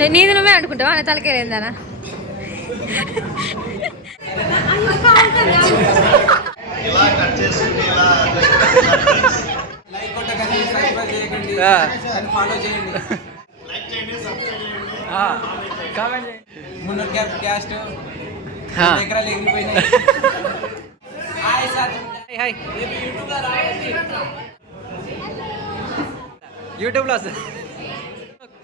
నేను నీది నువ్వే అనుకుంటావా? నా తలకేరేందానా ఇలా కట్ చేసింది ఇలా లైక్ కొట్టకండి సబ్స్క్రైబ్ చేయకండి ఆ. దాన్ని ఫాలో చేయండి లైక్ చేయండి సబ్స్క్రైబ్ చేయండి కామెంట్ చేయండి మున్నూరు క్యాప్ క్యాస్ట్ ఆ. ఎకరాలు ఎగిరిపోయినాయి హాయ్ సార్ హాయ్ రేపు యూట్యూబ్లో రావాలి యూట్యూబ్లో వస్తుంది ప్రశాంత్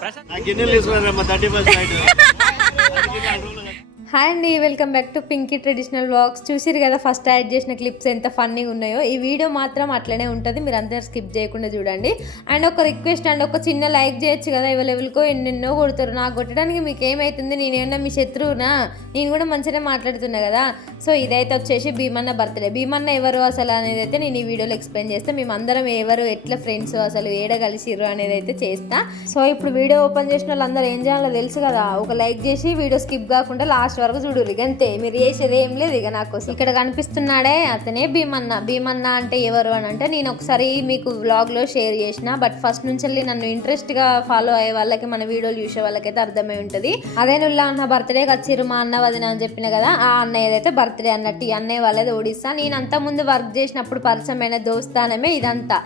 నా గిన్నెలు తీసుకున్నారమ్మా థర్టీ ఫస్ట్ నైట్? హాయ్ అండి welcome back to Pinky traditional vlogs చూసిరు కదా ఫస్ట్ యాడ్ చేసిన క్లిప్స్ ఎంత ఫన్నీగా ఉన్నాయో. ఈ వీడియో మాత్రం అట్లనే ఉంటుంది మీరు అందరు స్కిప్ చేయకుండా చూడండి. అండ్ ఒక రిక్వెస్ట్ అండ్ ఒక చిన్న లైక్ చేయొచ్చు కదా ఎవరెవరికో ఎన్నెన్నో కొడతారు. నాకు కొట్టడానికి మీకు ఏమవుతుంది నేనేమన్నా మీ శత్రువునా? నేను కూడా మంచిగానే మాట్లాడుతున్నా కదా. సో ఇదైతే వచ్చేసి భీమన్న బర్త్డే. భీమన్న ఎవరు అసలు అనేది అయితే నేను ఈ వీడియోలో ఎక్స్ప్లెయిన్ చేస్తాను మేమందరం ఎవరు ఎట్లా ఫ్రెండ్స్ అసలు ఏడ కలిసిరు అనేది అయితే చేస్తా. సో ఇప్పుడు వీడియో ఓపెన్ చేసిన వాళ్ళందరూ ఏం చేయాలో తెలుసు కదా. ఒక లైక్ చేసి వీడియో స్కిప్ కాకుండా లాస్ట్ వరకు చూడుర్రి అంతే. మీరు చేసేది ఏం లేదు ఇక నాకు ఇక్కడ కనిపిస్తున్నాడే అతనే భీమన్న. భీమన్న అంటే ఎవరు అని అంటే నేను ఒకసారి మీకు వ్లాగ్లో షేర్ చేసిన బట్ ఫస్ట్ నుంచి వెళ్ళి నన్ను ఇంట్రెస్ట్గా ఫాలో అయ్యే వాళ్ళకి మన వీడియోలు చూసే వాళ్ళకైతే అర్థమై ఉంటుంది. అదే నుల్లా అన్న బర్త్డేకి వచ్చిర్రు మా అన్న వదిన అని చెప్పిన కదా ఆ అన్నయ్య ఏదైతే బర్త్డే అన్నట్టు ఈ అన్నయ్య వాళ్ళది ఓడిస్తా నేను అంత ముందు వర్క్ చేసినప్పుడు పరిచయమైన దోస్తానమే ఇదంతా.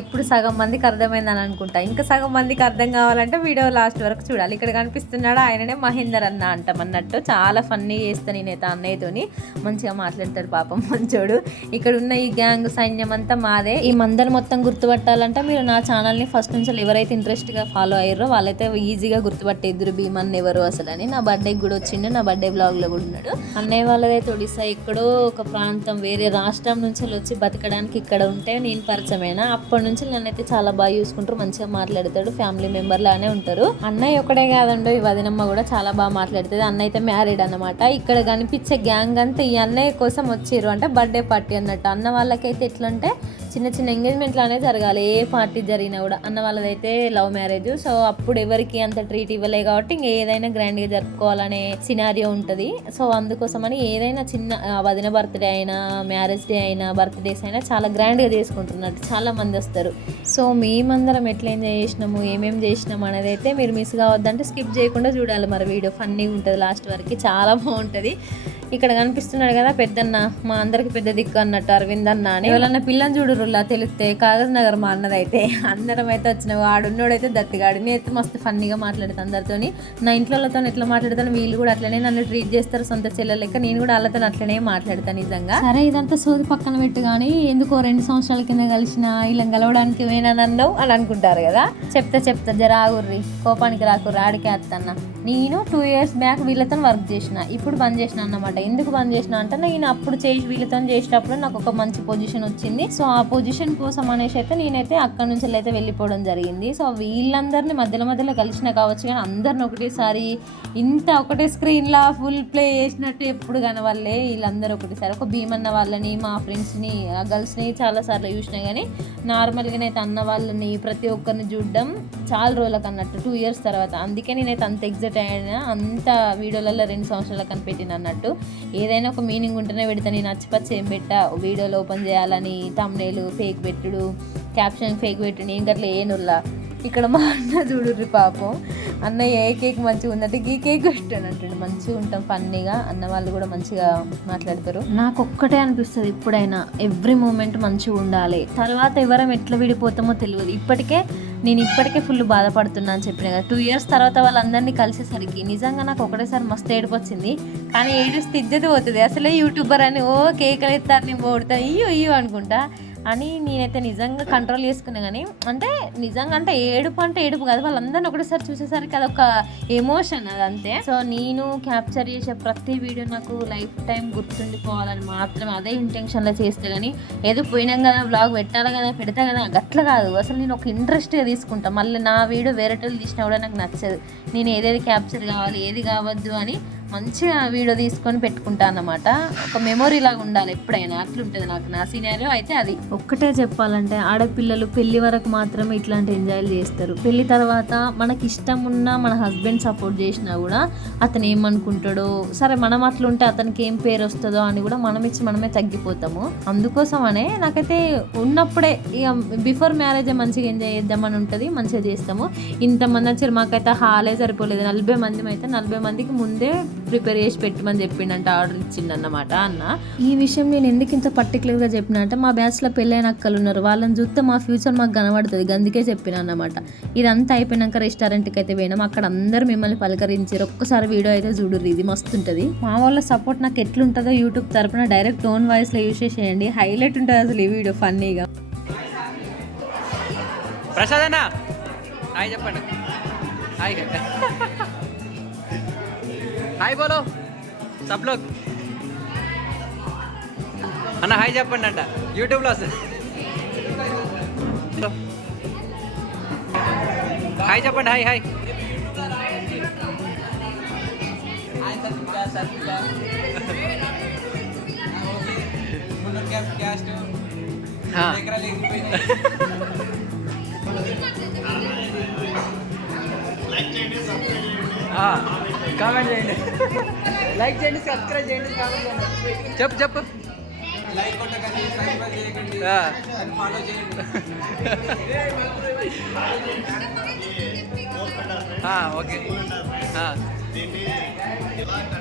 ఇప్పుడు సగం మందికి అర్థమైందని అనుకుంటా. ఇంకా సగం మందికి అర్థం కావాలంటే వీడియో లాస్ట్ వరకు చూడాలి. ఇక్కడ కనిపిస్తున్నాడు ఆయననే మహేందర్ అన్న అంటాం అన్నట్టు. చాలా ఫన్నీ చేస్తా నేనైతే అన్నయ్యతోని. మంచిగా మాట్లాడతాడు పాపం మంచోడు. ఇక్కడ ఉన్న ఈ గ్యాంగ్ సైన్యం అంతా మాదే. ఈ మందరు మొత్తం గుర్తుపట్టాలంటే మీరు నా ఛానల్ని ఫస్ట్ నుంచి ఎవరైతే ఇంట్రెస్ట్గా ఫాలో అయ్యారో వాళ్ళైతే ఈజీగా గుర్తుపట్టేద్దరు భీమన్ ఎవరు అసలు అని నా బర్త్డేకి కూడా వచ్చిండు నా బర్త్డే బ్లాగ్లో కూడా ఉన్నాడు. అన్నయ్య వాళ్ళదైతే ఒడిస్సా. ఎక్కడో ఒక ప్రాంతం వేరే రాష్ట్రం నుంచి వచ్చి బతకడానికి ఇక్కడ ఉంటే నేను పరిచయమైన? అప్పటి నుంచి నన్నైతే చాలా బాగా చూసుకుంటారు మంచిగా మాట్లాడతాడు ఫ్యామిలీ మెంబర్ లానే ఉంటారు. అన్నయ్య ఒకటే కాదండి ఈ వదినమ్మ కూడా చాలా బాగా మాట్లాడుతుంది. అన్నయ్య అయితే మ్యారీడ్ అన్నమాట. ఇక్కడ కనిపించే గ్యాంగ్ అంతా ఈ అన్నయ్య కోసం వచ్చిర్రు అంటే బర్త్డే పార్టీ అన్నట్టు. అన్న వాళ్ళకైతే ఎట్లంటే చిన్న చిన్న ఎంగేజ్మెంట్ అనేవి జరగాలి. ఏ పార్టీ జరిగినా కూడా అన్న వాళ్ళదైతే లవ్ మ్యారేజ్. సో అప్పుడు ఎవరికి అంత ట్రీట్ ఇవ్వలే కాబట్టి ఇంక ఏదైనా గ్రాండ్గా జరుపుకోవాలనే సినారియో ఉంటుంది. సో అందుకోసమని ఏదైనా చిన్న వదిన బర్త్డే అయినా మ్యారేజ్ డే అయినా బర్త్డేస్ అయినా చాలా గ్రాండ్గా చేసుకుంటున్నట్టు చాలా మంది వస్తారు. సో మేమందరం ఎట్లా ఎంజాయ్ చేసినాము ఏమేమి చేసినాము అనేది అయితే మీరు మిస్ కావద్దంటే స్కిప్ చేయకుండా చూడాలి. మరి వీడియో ఫన్నీ ఉంటుంది లాస్ట్ వరకు. చాలా బాగుంటుంది. ఇక్కడ కనిపిస్తున్నాడు కదా పెద్దన్న మా అందరికి పెద్ద దిక్కు అన్నట్టు అరవింద్ అన్న అని. ఎవరన్నా పిల్లని చూడురులా తెలిస్తే కాగజ్ నగర్ మా అన్నదైతే అందరం అయితే వచ్చిన వాడున్నోడైతే దత్తిగాడు నేనైతే మస్తు ఫన్నీగా మాట్లాడుతాను అందరితోని. నా ఇంట్లోతో ఎట్లా మాట్లాడతాను వీళ్ళు కూడా అట్లనే నన్ను ట్రీట్ చేస్తారు సొంత చెల్లెల లెక్క. నేను కూడా వాళ్ళతో అట్లనే మాట్లాడతాను నిజంగా. సరే ఇదంతా సోది పక్కన పెట్టు కానీ ఎందుకో రెండు సంవత్సరాల కింద కలిసిన వీళ్ళని కలవడానికి వేనానన్నావు అని అనుకుంటారు కదా. చెప్తా చెప్తా జర ఆగుర్రి. కోపానికి రాకుర్రి ఆడికే అత్తన్న. నేను టూ ఇయర్స్ బ్యాక్ వీళ్ళతో వర్క్ చేసిన. ఇప్పుడు బంద్ చేసిన అన్నమాట ఎందుకు బంద్ చేసిన అంటే నేను అప్పుడు చేసి వీళ్ళతో చేసేటప్పుడు నాకు ఒక మంచి పొజిషన్ వచ్చింది. సో ఆ పొజిషన్ కోసం అనేసి అయితే నేనైతే అక్కడ నుంచి అయితే వెళ్ళిపోవడం జరిగింది. సో వీళ్ళందరినీ మధ్యలో మధ్యలో కలిసిన కావచ్చు కానీ అందరిని ఒకటేసారి ఇంత ఒకటే స్క్రీన్లో ఫుల్ ప్లే చేసినట్టు ఎప్పుడు కనవాళ్ళే వీళ్ళందరూ ఒకటేసారి ఒక భీమన్న వాళ్ళని మా ఫ్రెండ్స్ని ఆ గర్ల్స్ని చాలాసార్లు చూసినా కానీ నార్మల్గానైతే అన్న వాళ్ళని ప్రతి ఒక్కరిని చూడడం చాలా రోజులకు అన్నట్టు టూ ఇయర్స్ తర్వాత. అందుకే నేనైతే అంత ఎగ్జైట్ అయినా అంత వీడియోలలో రెండు సంవత్సరాల కనిపెట్టిన అన్నట్టు. ఏదైనా ఒక మీనింగ్ ఉంటేనే పెడతా నేను నచ్చిపచ్చి ఏం పెట్టా. వీడియోలో ఓపెన్ చేయాలని తమ్నేలు ఫేక్ పెట్టుడు క్యాప్షన్ ఫేక్ పెట్టుడు నేను గట్లా ఏనుల్లా. ఇక్కడ మా అన్న చూడుర్రి పాపం. అన్న ఏ కేక్ మంచిగా ఉందంటే ఈ కేక్ పెట్టాను అంటాడు. మంచిగా ఉంటాం ఫన్నీగా. అన్న వాళ్ళు కూడా మంచిగా మాట్లాడతారు. నాకు ఒక్కటే అనిపిస్తుంది ఇప్పుడైనా ఎవ్రీ మూమెంట్ మంచిగా ఉండాలి. తర్వాత ఎవరం ఎట్లా విడిపోతామో తెలియదు. ఇప్పటికే నేను ఇప్పటికే ఫుల్ బాధపడుతున్నా అని చెప్పిన కదా. టూ ఇయర్స్ తర్వాత వాళ్ళందరినీ కలిసేసరికి నిజంగా నాకు ఒకటేసారి మస్తు ఏడుపు వచ్చింది. కానీ ఏడుస్తే ఇజ్జతి పోతుంది. అసలే యూట్యూబర్ అని ఓ కేకలు ఎత్తారు నేను పోడతా. అయ్యో అయ్యో అనుకుంటా. అని నేనైతే నిజంగా కంట్రోల్ చేసుకున్నా కానీ అంటే నిజంగా అంటే ఏడుపు అంటే ఏడుపు కాదు వాళ్ళందరిని ఒకటేసారి చూసేసరికి అదొక ఎమోషన్ అదంతే సో నేను క్యాప్చర్ చేసే ప్రతి వీడియో నాకు లైఫ్ టైం గుర్తుండిపోవాలని మాత్రమే అదే ఇంటెన్షన్లో చేస్తే కానీ ఏదో పోయినాం కదా బ్లాగ్ పెట్టాలి కదా పెడతా కదా అట్లా కాదు. అసలు నేను ఒక ఇంట్రెస్ట్గా తీసుకుంటాను మళ్ళీ నా వీడియో వేరేటోళ్ళు తీసినా కూడా నాకు నచ్చదు. నేను ఏదేది క్యాప్చర్ కావాలి ఏది కావద్దు అని మంచిగా వీడియో తీసుకొని పెట్టుకుంటా అన్నమాట. ఒక మెమొరీ లాగా ఉండాలి ఎప్పుడైనా. అట్లుంటుంది నాకు. నా సినారియో అయితే అది. ఒక్కటే చెప్పాలంటే ఆడపిల్లలు పెళ్ళి వరకు మాత్రమే ఇట్లాంటి ఎంజాయ్లు చేస్తారు. పెళ్ళి తర్వాత మనకి ఇష్టం ఉన్నా మన హస్బెండ్ సపోర్ట్ చేసినా కూడా అతను ఏమనుకుంటాడో సరే మనం అట్లుంటే అతనికి ఏం పేరు వస్తుందో అని కూడా మనం ఇచ్చి మనమే తగ్గిపోతాము. అందుకోసమనే నాకైతే ఉన్నప్పుడే ఇక బిఫోర్ మ్యారేజ్ మంచిగా ఎంజాయ్ చేద్దామని ఉంటుంది మంచిగా చేస్తాము. ఇంతమంది వచ్చారు మాకైతే హాలే సరిపోలేదు. నలభై మంది అయితే నలభై మందికి ముందే ప్రిపేర్ చేసి పెట్టమని చెప్పిండంట ఆర్డర్ ఇచ్చిండన్నమాట అన్న. ఈ విషయం నేను ఎందుకు ఇంత పర్టికులర్గా చెప్పిన అంటే మా బ్యాచ్లో పెళ్ళైన అక్కలు ఉన్నారు. వాళ్ళని చూస్తే మా ఫ్యూచర్ మాకు కనబడుతుంది. అందుకే చెప్పిన అన్నమాట ఇదంతా అయిపోయినాక రెస్టారెంట్కి అయితే పోయినాం. అక్కడ అందరు మిమ్మల్ని పలకరించారు. ఒక్కసారి వీడియో అయితే చూడుర్రి. ఇది మస్తు ఉంటుంది మా వాళ్ళ సపోర్ట్ నాకు ఎట్లుంటుందో యూట్యూబ్ తరపున డైరెక్ట్ టోన్ వాయిస్లో యూస్ చేసేయండి. హైలైట్ ఉంటుంది అసలు ఈ వీడియో ఫన్నీగా ప్రసాద్ అన్న. హాయ్ చెప్పండి. హాయ్ హాయ్ బోలో సబ్ లోగ్ అన్న హాయ్ చెప్పండి అంట యూట్యూబ్లో వస్తుంది హాయ్ చెప్పండి hi hi hi Satvika Satvika okay Munnuru cap caste comment చేయండి. లైక్ చేయండి సబ్స్క్రైబ్ చేయండి కామెంట్ చేయండి. చెప్పు చెప్పు. లైక్ కొట్టకండి సబ్స్క్రైబ్ చేయకండి ఫాలో చేయండి ఆ, ఓకే. ఆ. దీన్ని కట్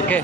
ఓకే.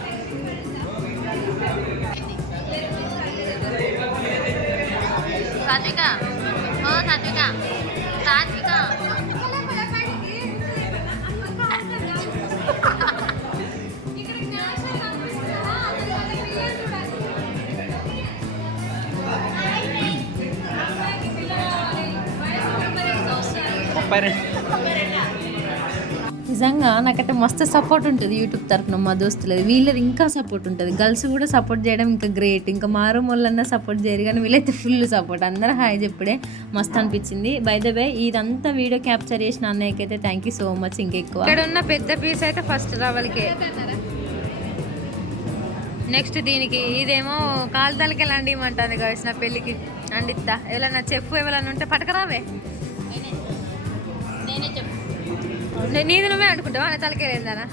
నిజంగా నాకైతే మస్తు సపోర్ట్ ఉంటుంది యూట్యూబ్ తరఫున మా దోస్తులది. వీళ్ళది ఇంకా సపోర్ట్ ఉంటుంది. గర్ల్స్ కూడా సపోర్ట్ చేయడం ఇంకా గ్రేట్ ఇంకా మారు మొల్లన్నా సపోర్ట్ చేయరు కానీ వీళ్ళైతే ఫుల్ సపోర్ట్ అందరూ హాయ్ చెప్పుడే. మస్తు అనిపించింది. బై ద వే ఇదంతా వీడియో క్యాప్చర్ చేసిన అన్నయ్యకి అయితే థ్యాంక్ యూ సో మచ్ ఇంకెక్కువ. ఇక్కడ ఉన్న పెద్ద పీస్ అయితే ఫస్ట్ రావాలికే. నెక్స్ట్ దీనికి ఇదేమో కాలుతలకి ఎలా అండిమంటుంది కావచ్చు నా పెళ్ళికి. అండిద్దా ఎవరైనా చెప్పు ఎవరైనా ఉంటే పట్టుకరావే. నే- నీది నువ్వే అనుకుంటావా? నా తలకేలేదానా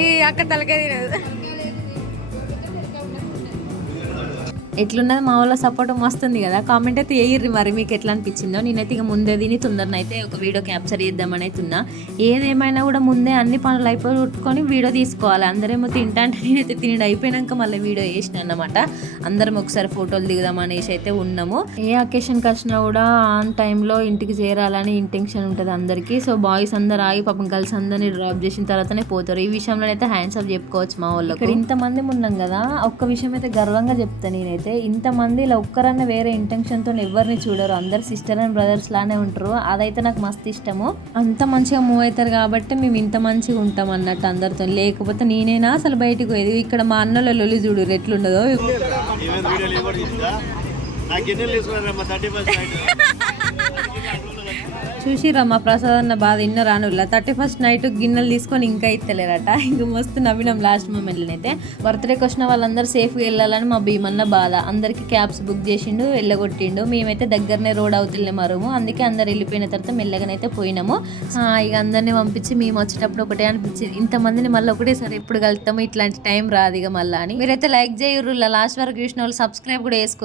ఈ అక్క తలకే తినదు. ఎట్లున్నది? మా వాళ్ళ సపోర్ట్ మస్తుంది కదా. కామెంట్ అయితే వేయర్రి మరి మీకు ఎట్లా అనిపించిందో. నేనైతే ఇక ముందే తిని తొందరనైతే అయితే ఒక వీడియో క్యాప్చర్ చేద్దామని ఉన్నా. ఏదేమైనా కూడా ముందే అన్ని పనులు అయిపోగొట్టుకొని వీడియో తీసుకోవాలి. అందరేమో తింటా అంటే నేనైతే తినడం అయిపోయినాక మళ్ళీ వీడియో వేసిన అన్నమాట. అందరం ఒకసారి ఫోటోలు దిగుదాం అనేసి అయితే ఉన్నాము. ఏ అకేషన్కి వచ్చినా కూడా ఆన్ టైంలో ఇంటికి చేరాలని ఇంటెన్షన్ ఉంటుంది అందరికీ. సో బాయ్స్ అందరు ఆగి పాపం గర్ల్స్ అందరినీ డ్రాప్ చేసిన తర్వాతనే పోతారు. ఈ విషయంలో అయితే హ్యాండ్స్ అప్ చెప్పుకోవచ్చు మా వాళ్ళకి. ఇక్కడ ఇంతమంది ఉన్నాం కదా ఒక్క విషయం అయితే గర్వంగా చెప్తాను నేనైతే. ఇంతమంది ఇలా ఒక్కరన్నా వేరే ఇంటెన్షన్తో ఎవరిని చూడరు. అందరు సిస్టర్ అండ్ బ్రదర్స్ లానే ఉంటారు. అదైతే నాకు మస్తు ఇష్టము. అంత మంచిగా మూవ్ అవుతారు కాబట్టి మేము ఇంత మంచిగా ఉంటాం అన్నట్టు అందరితో. లేకపోతే నేనైనా? అసలు బయటికి పోయేది? ఇక్కడ మా అన్నలో లొలి చూడు ఎట్లుండదో. నాకు చూసిరా మా ప్రసాద్ అన్న బాధ ఇన్న రానుల్లా. థర్టీ ఫస్ట్ నైట్ గిన్నెలు తీసుకొని ఇంకా ఇస్తలేరట ఇంక మస్తు నవ్వినాం లాస్ట్ మూమెంట్లో అయితే బర్త్డేకి వచ్చిన వాళ్ళందరూ సేఫ్గా వెళ్ళాలని మా భీమన్న బాధ. అందరికి క్యాబ్స్ బుక్ చేసిండు వెళ్ళగొట్టిండు. మేమైతే దగ్గరనే రోడ్ అవుతులే మరము అందుకే అందరు వెళ్ళిపోయిన తర్వాత మెల్లగానైతే పోయినాము. ఇక అందరినీ పంపించి మేము వచ్చేటప్పుడు ఒకటే అనిపించింది. ఇంతమందిని మళ్ళీ ఒకటేసారి ఎప్పుడు కలుతాము ఇట్లాంటి టైం రాదు ఇక మళ్ళీ అని. మీరైతే లైక్ చేయరు లాస్ట్ వరకు చూసిన వాళ్ళు సబ్స్క్రైబ్ కూడా చేసుకో